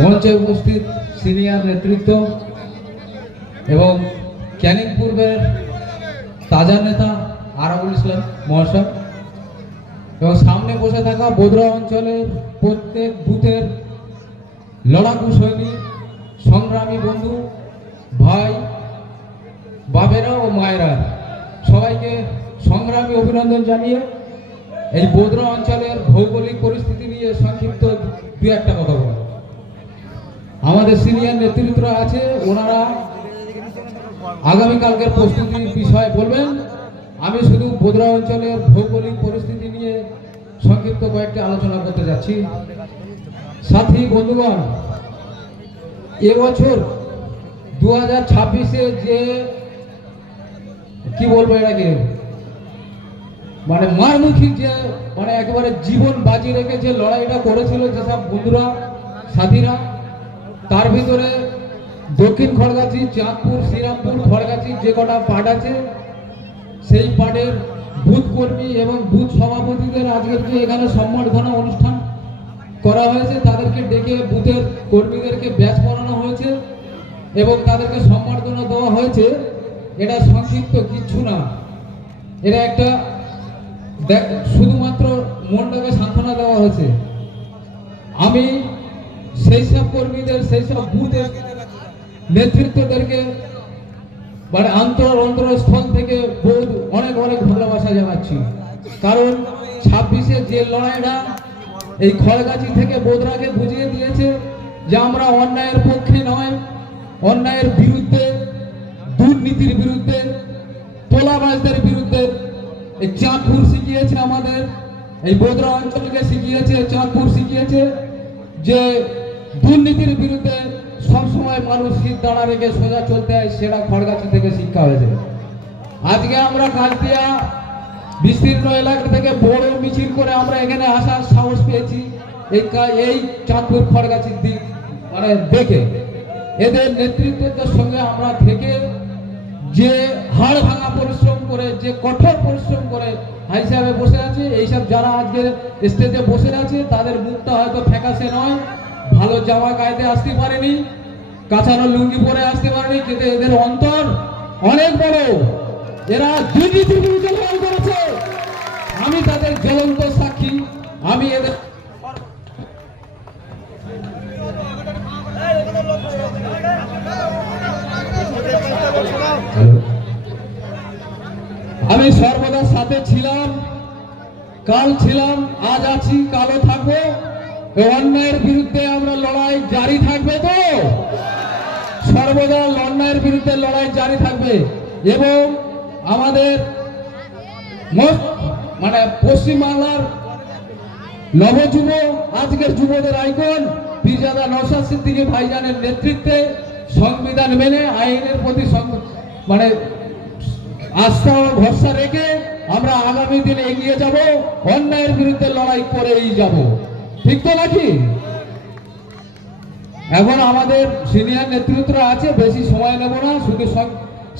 মঞ্চে উপস্থিত সিনিয়র নেতৃত্ব এবং ক্যানিং পূর্বের তাজা নেতা আরাবুল ইসলাম মহাশয় এবং সামনে বসে থাকা বোদরা অঞ্চলের প্রত্যেক বুথের লড়াকু সৈনিক, সংগ্রামী বন্ধু, ভাই, বাবেরা ও মায়েরা, সবাইকে সংগ্রামী অভিনন্দন জানিয়ে এই বোদরা অঞ্চলের ভৌগোলিক পরিস্থিতি নিয়ে সংক্ষিপ্ত দু একটা কথা বলব। আমাদের সিনিয়র নেতৃত্বরা আছে, ওনারা আগামীকালকের প্রস্তুতির বিষয়ে বলবেন। আমি শুধু বোদরা অঞ্চলের ভৌগোলিক পরিস্থিতি নিয়ে সংক্ষিপ্ত কয়েকটি আলোচনা করতে যাচ্ছি। সাথী বন্ধুগণ, এবছর 2026-এ যে কি বলবো এটাকে মারমুখী যে একেবারে জীবন বাজি রেখে যে লড়াইটা করেছিল যেসব বন্ধুরা সাথীরা, তার ভিতরে দক্ষিণ খড়গাছি, চাঁদপুর, শ্রীরামপুর, খড়গাছি যে কটা পার্ট আছে, সেই পার্টের বুথ কর্মী এবং বুথ সভাপতিদের আজকের যে এখানে সম্বর্ধনা অনুষ্ঠান করা হয়েছে, তাদেরকে ডেকে বুথের কর্মীদেরকে ব্যাচ পড়ানো হয়েছে এবং তাদেরকে সম্বর্ধনা দেওয়া হয়েছে। এটা সংক্ষিপ্ত কিচ্ছু না, এটা একটা শুধুমাত্র মনটাকে সান্ত্বনা দেওয়া হয়েছে। আমি সেই সব কর্মীদের, সেই সব বুথের নেতৃত্বদেরকে অন্তরস্থল থেকে অনেক অনেক ভালোবাসা জানাচ্ছি। কারণ 26-এ যে লড়াইটা এই খড়গাছি থেকে বোদরাকে বুঝিয়ে দিয়েছে যে আমরা অন্যায়ের পক্ষে নয়, অন্যায়ের বিরুদ্ধে, দুর্নীতির বিরুদ্ধে, তোলাবাজদের বিরুদ্ধে। এই চাঁদপুর শিখিয়েছে আমাদের, এই বোদরা অঞ্চলকে শিখিয়েছে, চাঁদপুর শিখিয়েছে যে দুর্নীতির বিরুদ্ধে সবসময় মানুষ শীত দাঁড়া রেখে সোজা চলতে হয়। সেটা খড়গাছি থেকে শিক্ষা হয়েছে। আজকে আমরা কালতিয়া বিস্তীর্ণ এলাকা থেকে বড় মিছিল করে আমরা এখানে আসার সাহস পেয়েছি এই চাঁদপুর খড়গাছির দিক দেখে। এদের নেতৃত্বের সঙ্গে আমরা থেকে যে হাড় ভাঙা পরিশ্রম করে, যে কঠোর পরিশ্রম করে হিসাবে বসে আছে, এইসব যারা আজকে স্টেজে বসে আছে তাদের মুখটা হয়তো ফ্যাকাশে নয়, ভালো জামা গাইতে আসতে পারেনি, কাঁচানো লুঙ্গি পরে আসতে পারেনি, কিন্তু এদের অন্তর অনেক বড়। এরা দুর্নীতির বিরুদ্ধে লড়াই করেছে, আমি তাদের জ্বলন্ত সাক্ষী। আমি এদের আমি সর্বদা সাথে ছিলাম, কাল ছিলাম, আজ আছি, কালও থাকবো। অন্যায়ের বিরুদ্ধে আমরা লড়াই জারি থাকবে তো, সর্বদা অন্যায়ের বিরুদ্ধে লড়াই জারি থাকবে। এবং আমাদের পশ্চিমবাংলার নবযুব, আজকের যুবদের আইকন পীরজাদা নওশাদ সিদ্দিকী ভাইজানের নেতৃত্বে সংবিধান মেনে আইনের প্রতি আস্থা ও ভরসা রেখে আমরা আগামী দিনে এগিয়ে যাব, অন্যায়ের বিরুদ্ধে লড়াই করেই যাব। ঠিক তো নাকি? এখন আমাদের সিনিয়র নেতৃত্বরা আছে, বেশি সময় নেব না, শুধু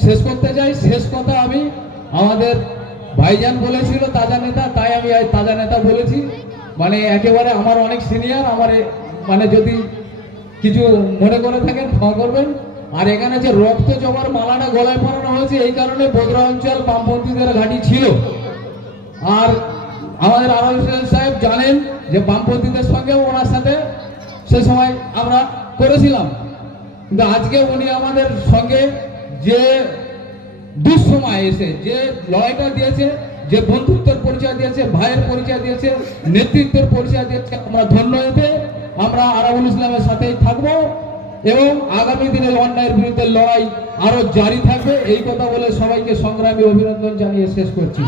শেষ করতে চাই। শেষ কথা, আমি আমাদের ভাইজান বলেছিল তাজা নেতা, তাই আমি তাজা নেতা বলেছি। একেবারে আমার অনেক সিনিয়র, আমার যদি কিছু মনে করে থাকেন ক্ষমা করবেন। আর এখানে যে রক্ত জবার মালাটা গলায় পরানো হয়েছে, এই কারণে বোদরা অঞ্চল বামপন্থীদের ঘাঁটি ছিল। আর আমাদের আরাবুল ইসলাম সাহেব জানেন যে বামপন্থীদের সঙ্গে ওনার সাথে সে সময় আমরা করেছিলাম, কিন্তু আজকে উনি আমাদের সঙ্গে যে দুঃসময় এসে যে লড়াইটা দিয়েছে, যে বন্ধুত্বের পরিচয় দিয়েছে, ভাইয়ের পরিচয় দিয়েছে, নেতৃত্বের পরিচয় দিয়েছে, আমরা ধন্য এতে। আমরা আরাবুল ইসলামের সাথেই থাকবো এবং আগামী দিনে অন্যায়ের বিরুদ্ধে লড়াই আরো জারি থাকবে। এই কথা বলে সবাইকে সংগ্রামী অভিনন্দন জানিয়ে শেষ করছি।